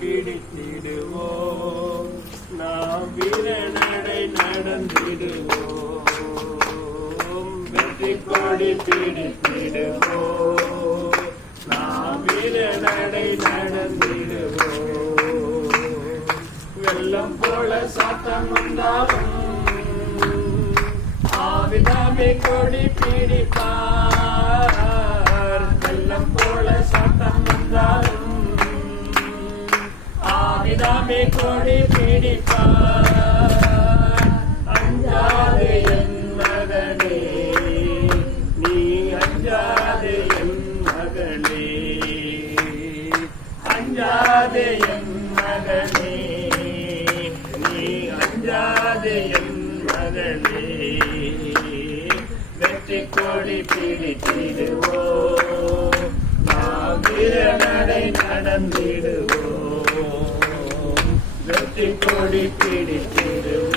பிடித்திடுவோம், நாம் வீரநடை நடந்திடுவோம். வெற்றி கொடி பிடித்திடுவோம், நாம் வீரநடை நடந்திடுவோம். வெள்ளம் போல சாத்தம் வந்தாலும் ஆவிதாமே கொடி பிடிப்பார். வெள்ளம் போல சாத்தம் வந்தாலும் ஆவிதாமே கொடி பிடிப்பார். அஞ்சாதே என் மகனே, நீ அஞ்சாதே என் மகளே, அஞ்சாதே என் மகனே, நீ அஞ்சாதே என் மகளே. வெற்றி கொடி பிடித்திடுவோம், நாம் வீரநடை நடந்திடுவோம். வெற்றி கொடி பிடித்திடுவோம்,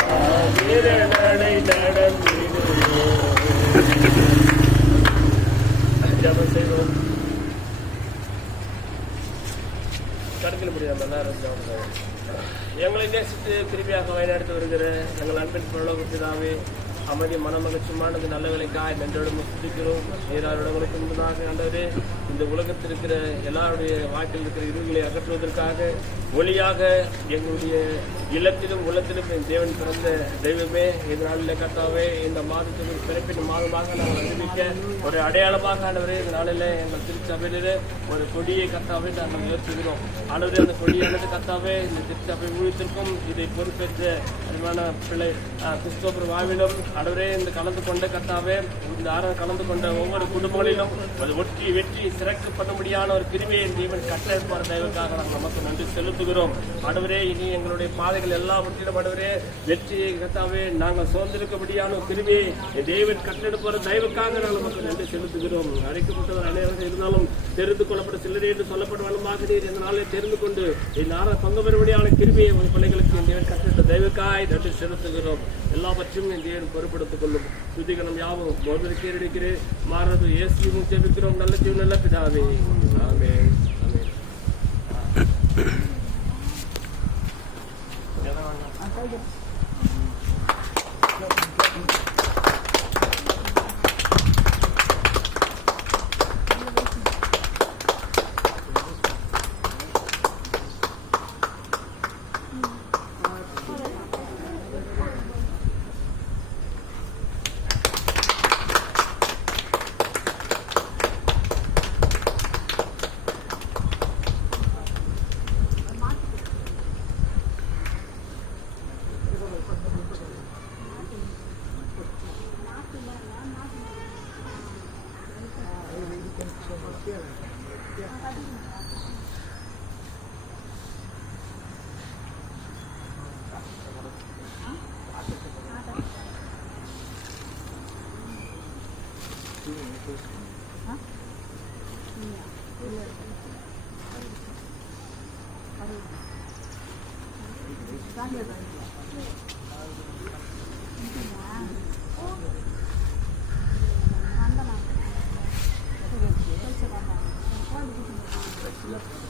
நாம் வீரநடை நடந்திடுவோம். ஜபம் செய்வோம். கருத்தில் முடியாம எல்லாரும் எங்களை நேசித்து கிருபியாக வழிநடத்தி வருகிற எங்கள் அன்பின் பரலோக பிதாவே, அமைதி மனமகிழ்ச்சியானது நல்லவர்களுக்காக நன்றோடு முஸ்திக்கிறோம். நீராருடங்களுக்கு முன்னதாக ஆண்டவரே, இந்த உலகத்தில் இருக்கிற எல்லாருடைய வாழ்க்கையில் இருக்கிற இருள்களை அகற்றுவதற்காக ஒளியாக எங்களுடைய இல்லத்திலும் உள்ளத்திலும் என் தேவன் பிறந்த தெய்வமே, இந்த நாளில் கர்த்தாவே, இந்த மாதத்துக்கு பிறப்பின் மாதமாக நாங்கள் அறிவிக்க ஒரு அடையாளமாக ஆண்டவரே, இந்த நாளில் எங்கள் திருச்சபையிலே ஒரு கொடியை கர்த்தாவே நாங்கள் உயர்த்துகிறோம். ஆண்டவரே, அந்த கொடியானது கர்த்தாவே இந்த திருச்சபை ஊழியத்திற்கும் இதை பொறுப்பேற்ற அருமையான பிள்ளை கிறிஸ்தோபர் வாழ்விலும் ஆண்டவரே, இந்த கலந்து கொண்ட கர்த்தாவே, இந்த கலந்து கொண்ட ஒவ்வொரு குடும்பங்களிலும் ஒரு வெற்றி சிறக்கப்பட்டபடியான ஒரு கிருபையை தேவன் கட்டளைப்பார் தயவுக்காக நாங்கள் நமக்கு நன்றி செலுத்துகிறோம். ஆண்டவரே, இனி எங்களுடைய பாதைகள் எல்லாவற்றிலும் ஆண்டவரே வெற்றியை கர்த்தாவே நாங்கள் சோர்ந்திருக்கபடியான ஒரு கிருபையை தேவன் கட்டளைப்பார் தயவுக்காக நாங்கள் நமக்கு நன்றி செலுத்துகிறோம். அழைக்கப்பட்டவர் அனைவரும் இருந்தாலும் தெரிந்து கொள்ளப்பட்ட சிலரே என்று சொல்லப்பட்ட வளமாக நீர் இந்த நாளை தெரிந்து கொண்டு இந்த பங்கு பெறும்படியான கிருபையை உங்கள் பிள்ளைகளுக்கு தேவன் கட்டளை தயவுக்காய் நன்றி செலுத்துகிறோம். எல்லாவற்றையும் என் தேவன் பொறுப்படுத்திக் கொள்ளும். சுத்திகரணம் யாவும் ஒருவரை கேரடிக்கிறேன் மாறது இயேசுவும் ஜெபிக்கிறோம். நல்ல ஜீவன் நல்ல பிதாவே, ஆமென். Love.